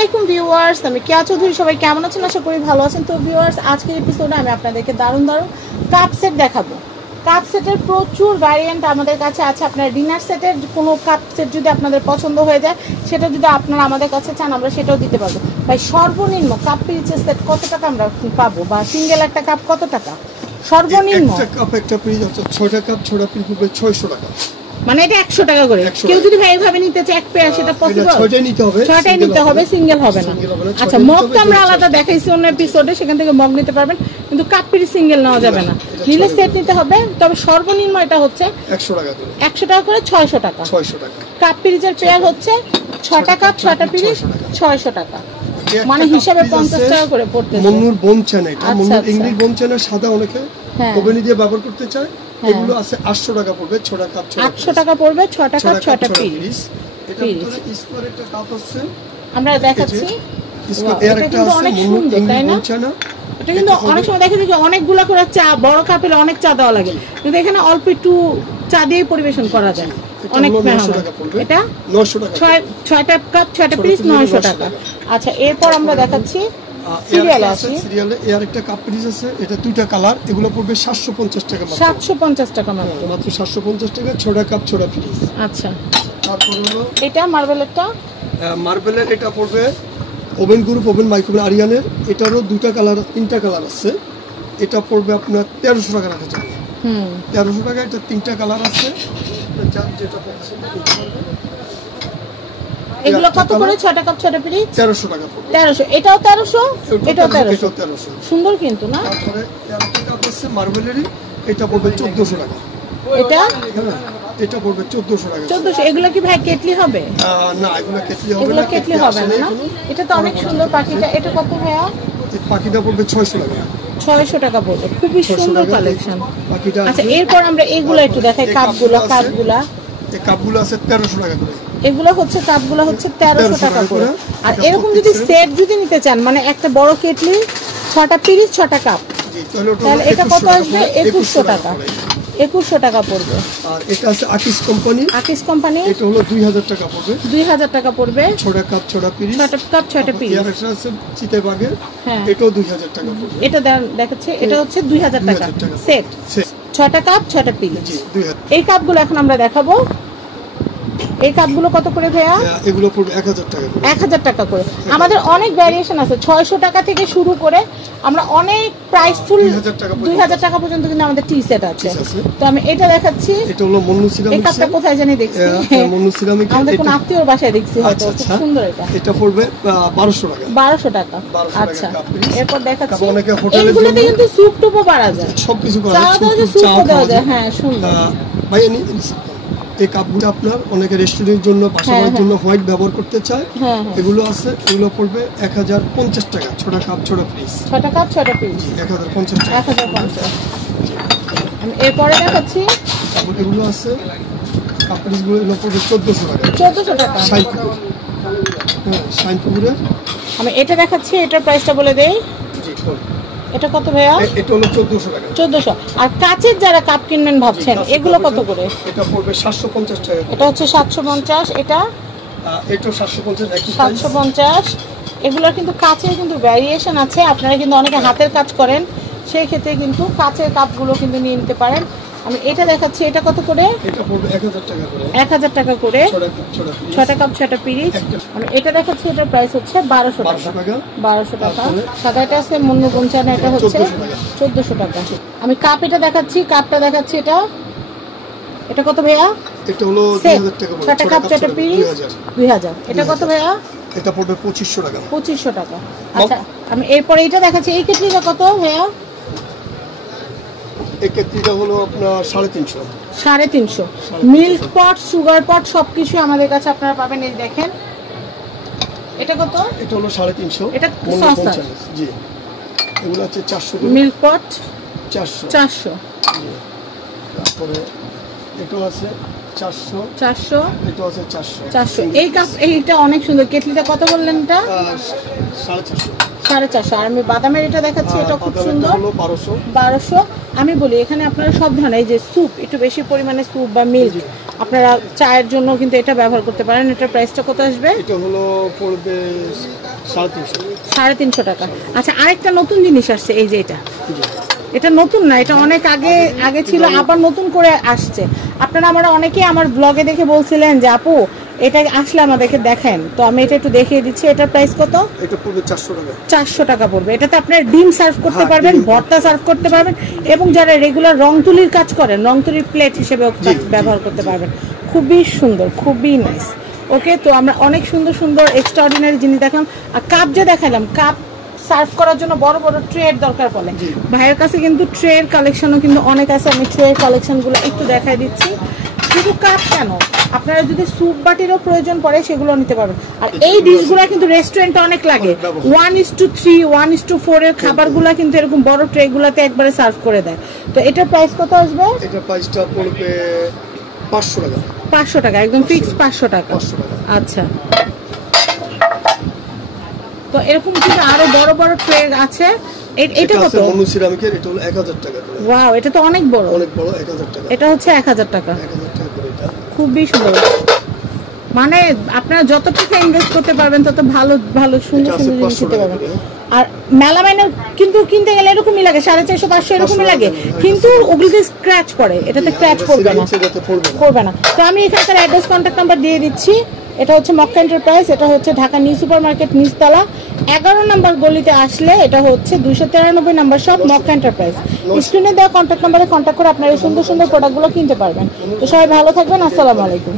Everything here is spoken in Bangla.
আলাইকুম ভিউয়ার্স, আমি কেয়া চৌধুরী। সবাই কেমন আছেন? আশা করি ভালো আছেন। তো ভিউয়ার্স, আজকের এপিসোডে আমি আপনাদেরকে দারুণ দারুণ কাপ সেট দেখাবো। কাপ সেটের প্রচুর ভ্যারিয়েন্ট আমাদের কাছে আছে। আপনার ডিনার সেটের কোনো কাপ সেট যদি আপনাদের পছন্দ হয়ে যায়, সেটা যদি আপনারা আমাদের কাছে চান, আমরা সেটাও দিতে পারবো। ভাই, সর্বনিম্ন কাপ পিরিচের সেট কত টাকা আমরা পাবো, বা সিঙ্গেল একটা কাপ কত টাকা সর্বনিম্ন? একটা কাপ একটা পিরিচ হচ্ছে 6টা কাপ, 6টা পিরিচ হবে 600 টাকা। মানে এটা 100 টাকা করে। কেউ যদি ভাই এইভাবে নিতে চায় এক পেয়ার, সেটা পসিবল? 6টাই নিতে হবে, 6টাই নিতে হবে, সিঙ্গেল হবে না। আচ্ছা, মগ তো আমরা আলাদা দেখাইছি অন্য এপিসোডে, সেখান থেকে মগ নিতে পারবেন, কিন্তু কাপ পিরি সিঙ্গেল নেওয়া যাবে না, নিলে সেট নিতে হবে। তবে সর্বনিম্ন এটা হচ্ছে 100 টাকা করে, 100 টাকা করে 600 টাকা। 600 টাকা কাপ পিরিজের পেয়ার হচ্ছে 6টা কাপ 6টা পিরিজ 600 টাকা, মানে হিসাবে 50 টাকা করে পড়তেছে। মন্নুর বোনচানা, এটা মন্নুর ইংলিশ বোনচানা, সাদা অনেকে ওভেনে দিয়ে ব্যবহার করতে চায়। এগুলো আছে 800 টাকা পড়বে, 6টা কাপ 800 টাকা পড়বে, 6টা কাপ 6টা পিরিজ। এটা ভিতরে স্কয়ার একটা কাপ আছে, আমরা দেখাচ্ছি। স্কয়ার এর একটা আছে অনেক সুন্দর, তাই না? এটা কিন্তু অনেক সময় দেখা যায় যে অনেকগুলা করে চা, বড় কাপের অনেক চা দেওয়া লাগে, কিন্তু এখানে অল্প একটু চা দিয়ে পরিবেশন করা যায়। অনেক মেহনত। এটা 900 টাকা, 6টা কাপ 6টা পিরিজ 900 টাকা। আচ্ছা, এরপর আমরা দেখাচ্ছি সিরিয়ালে আসি। সিরিয়ালে এর একটা কাপ পিরিজ আছে, এটা দুটো কালার, এগুলো পড়বে 750 টাকা মাত্র। 750 টাকা মাত্র, মাত্র 750 টাকা, 6টা কাপ 6টা পিরিজ। আচ্ছা, তারপর হলো এটা মার্বেলেরটা। মার্বেলের এটা পড়বে ওভেন গ্রুপ, ওভেন মাইক্রোওভেন আরিয়ানের। এটারও দুটো কালার, তিনটা কালার আছে। এটা পড়বে আপনার 1300 টাকা রাখা যাবে। 1300 টাকা। এটা তিনটা কালার আছে, যেটা পড়ছে এগুলো কত করে? 6টা কাপ 6টা পিরিজ 1300 টাকা পড়বে। 1300। এটাও 1300, এটাও 1300। 1300 সুন্দর কিন্তু না? তারপরে আরেকটা কাপ আছে মার্বেলেরই, এটা পড়বে 1400 টাকা। এটা এটা পড়বে 1400 টাকা। 1400। এগুলো কি ভাই কেটলি হবে? না, এগুলো কেটলি হবে না। এগুলো কেটলি হবে না। এটা তো অনেক সুন্দর পাখিটা। এটা কত ভাইয়া? এই পাখিটা পড়বে 600 টাকা। 600 টাকা পড়বে। খুবই সুন্দর কালেকশন। আচ্ছা, এরপর আমরা এগুলো একটু দেখাই। কাপগুলো এই কাপগুলো আছে 1300 টাকা করে। এগুলো হচ্ছে কাপগুলো হচ্ছে 1300 টাকা করে। আর এরকম যদি সেট যদি নিতে চান, মানে একটা বড় কেটলি, 6টা পিরিজ 6টা কাপ, তাহলে এটা কত আসবে? 2100 টাকা। 2100 টাকা পড়বে। আর এটা আছে আকিস কোম্পানি। আকিস কোম্পানি, এটা হলো 2000 টাকা পড়বে। 2000 টাকা পড়বে, 6টা কাপ 6টা পিরিজ। 6টা কাপ 6টা পিরিজ। আর একটা আছে চিতাবাগের, এটাও 2000 টাকা পড়বে। এটা দেখাচ্ছে, এটা হচ্ছে 2000 টাকা সেট, 6টা কাপ 6টা পিরিজ। এই কাপগুলো এখন আমরা দেখাবো। এই কাপগুলো কত করে ভাইয়া? এগুলো পড়বে 1000 টাকা করে। 1000 টাকা করে। আমাদের অনেক ভ্যারিয়েশন আছে, 600 টাকা থেকে শুরু করে আমরা অনেক প্রাইসফুল 2000 টাকা পর্যন্ত কিন্তু আমাদের টি সেট আছে। তো আমি এটা দেখাচ্ছি। এটা হলো মন্নু সিরামিক। এই কাপটা কোথায় জানি দেখছি, মন্নু সিরামিক, আমাদের কোন আত্মীয়র বাসায় দেখছি হয়তো। খুব সুন্দর এটা। এটা পড়বে 1200 টাকা। 1200 টাকা। আচ্ছা, এরপর দেখাচ্ছি। অনেকে হোটেলে এগুলোতে কিন্তু স্যুপ টুপও পাওয়া যায়, সবকিছু করা যায়, স্যুপ দেওয়া যায়। হ্যাঁ, সুন্দর। ভাই, এই কাপগুলো আপনার অনেকে রেস্টুরেন্টের জন্য, বাসার জন্য হোয়াইট ব্যবহার করতে চায়। এগুলো আছে, এগুলো পড়বে 1050 টাকা। 6টা কাপ 6টা পিস, 6টা কাপ 6টা পিস 1050 টাকা। 1050। আমি এরপরে দেখাচ্ছি। তারপর এগুলো আছে কাপ পিসগুলো, এগুলো পড়বে 1400 টাকা। 1400 টাকা। শাইনপুকুর, শাইনপুকুরের। আমি এটা দেখাচ্ছি, এটার প্রাইসটা বলে দেই। এটা কত ভাইয়া? এটা হলো 1400 টাকা। 1400। আর কাচের যারা কাপ কিনবেন ভাবছেন, এগুলো কত করে? এটা পড়বে 750 টাকা। এটা হচ্ছে 750। এটা 750, 750। এগুলোর কিন্তু কাচের কিন্তু ভ্যারিয়েশন আছে। আপনারা কিন্তু অনেকে হাতের কাজ করেন, সেই ক্ষেত্রে কিন্তু কাচের কাপগুলো কিন্তু নিয়ে নিতে পারেন। আমি এটা দেখাচ্ছি। এটা কত করে? এটা পড়বে 1000 টাকা করে। 1000 টাকা করে, 6টা কাপ 6টা পিরিজ। আমি এটা দেখাচ্ছি, এটার প্রাইস হচ্ছে 1200 টাকা। 1200 টাকা। সাদাটা আছে মন্নু পঞ্চান্ন, এটা হচ্ছে 1400 টাকা। আমি কাপ এটা দেখাচ্ছি, কাপটা দেখাচ্ছি। এটা কত ভাইয়া? এটা হলো 2000 টাকা। 6টা কাপ 6টা পিরিজ 2000। এটা কত ভাইয়া? এটা পড়বে 2500 টাকা। 2500 টাকা। আচ্ছা, আমি এরপরে এটা দেখাচ্ছি। এই কেটলিটা কত ভাইয়া? এই কেটলিটা হলো আপনার 350। 350। মিল্ক পট, সুগার পট সবকিছু আমাদের কাছে আপনারা পাবেন। এই দেখেন, এটা কত? এটা হলো 350। এটা সস্তা। জি, এগুলো আছে 400। মিল্ক পট 400। তারপরে এটা আছে 400। এটা আছে 400। এই কাপ, এইটা অনেক সুন্দর। কেটলিটা কত বললেন? এটা 450। 450। আর আমি বাদামের এটা দেখাচ্ছি, এটা খুব সুন্দর, 1200। আমি বলি এখানে আপনারা সব ধরনের, এই যে স্যুপ, একটু বেশি পরিমাণে স্যুপ বা মিল্ক আপনারা চায়ের জন্য কিন্তু এটা ব্যবহার করতে পারেন। এটার প্রাইসটা কত আসবে? এটা হলো পড়বে 350 টাকা। আচ্ছা, আরেকটা নতুন জিনিস আসছে, এই যে এটা নতুন না, এটা অনেক আগে ছিল, আবার নতুন করে আসছে। আপনারা আমরা অনেকেই আমার ব্লগে দেখে বলছিলেন যে আপু এটা আসলে আমাদেরকে দেখেন, তো আমি এটা একটু দেখিয়ে দিচ্ছি। এটার প্রাইস কত? এটা পড়বে 400 টাকা। 400 টাকা পড়বে। এটাতে আপনার ডিম সার্ভ করতে পারবেন, ভর্তা সার্ভ করতে পারবেন, এবং যারা রেগুলার রং তুলির কাজ করেন, রং তুলির প্লেট হিসেবে ব্যবহার করতে পারবেন। খুবই সুন্দর, খুবই নাইস। ওকে, তো আমরা অনেক সুন্দর সুন্দর এক্সট্রাঅর্ডিনারি জিনিস দেখলাম। আর কাপ যে দেখালাম, কাপ সার্ভ করার জন্য বড় বড় ট্রের দরকার পড়ে। ভাইয়ের কাছে কিন্তু ট্রের কালেকশনও কিন্তু অনেক আছে। আমি ট্রের কালেকশনগুলো একটু দেখাই দিচ্ছি। শুধু কাপ কেন, আপনারা যদি স্যুপ বাটিরও প্রয়োজন পড়ে সেগুলো নিতে পারবেন। আর এই ডিশগুলো কিন্তু রেস্টুরেন্টে অনেক লাগে, 1:3, 1:4 এর খাবারগুলো কিন্তু এরকম বড় ট্রেগুলোতে একবারে সার্ভ করে দেয়। তো এটার প্রাইস কত আসবে? এটা প্রাইসটা পড়বে 500 টাকা। 500 টাকা, একদম ফিক্স 500 টাকা। আচ্ছা, তো এরকম কিন্তু আরো বড় বড় ট্রে আছে। এটা কত? মনোসিরামিকের, এটা হলো 1000 টাকা করে। ওয়াও, এটা তো অনেক বড়, অনেক বড়, 1000 টাকা। এটা হচ্ছে 1000 টাকা। 1000 টাকা করে এটা। খুবই সুন্দর, মানে আপনারা যত টাকা ইনভেস্ট করতে পারবেন তত ভালো ভালো সুন্দর সুন্দর জিনিস কিনতে পারবেন। আর মেলামাইনের কিন্তু কিনতে গেলে এরকমই লাগে, 450, 500 এরকমই লাগে, কিন্তু ওগুলোতে স্ক্র্যাচ পড়ে, এটাতে স্ক্র্যাচ পড়বে না। তো আমি এখানকার অ্যাড্রেস, কন্ট্যাক্ট নাম্বার দিয়ে দিচ্ছি। এটা হচ্ছে মক্কা এন্টারপ্রাইজ, এটা হচ্ছে ঢাকা নিউ সুপার মার্কেট নিচতলা 11 নম্বর গলিতে আসলে এটা হচ্ছে 293 নম্বর শপ মক্কা এন্টারপ্রাইজ। স্ক্রিনে দেওয়া কন্ট্যাক্ট নাম্বারে কন্ট্যাক্ট করে আপনারা এই সুন্দর সুন্দর প্রোডাক্টগুলো কিনতে পারবেন। তো সবাই ভালো থাকবেন, আসসালামু আলাইকুম।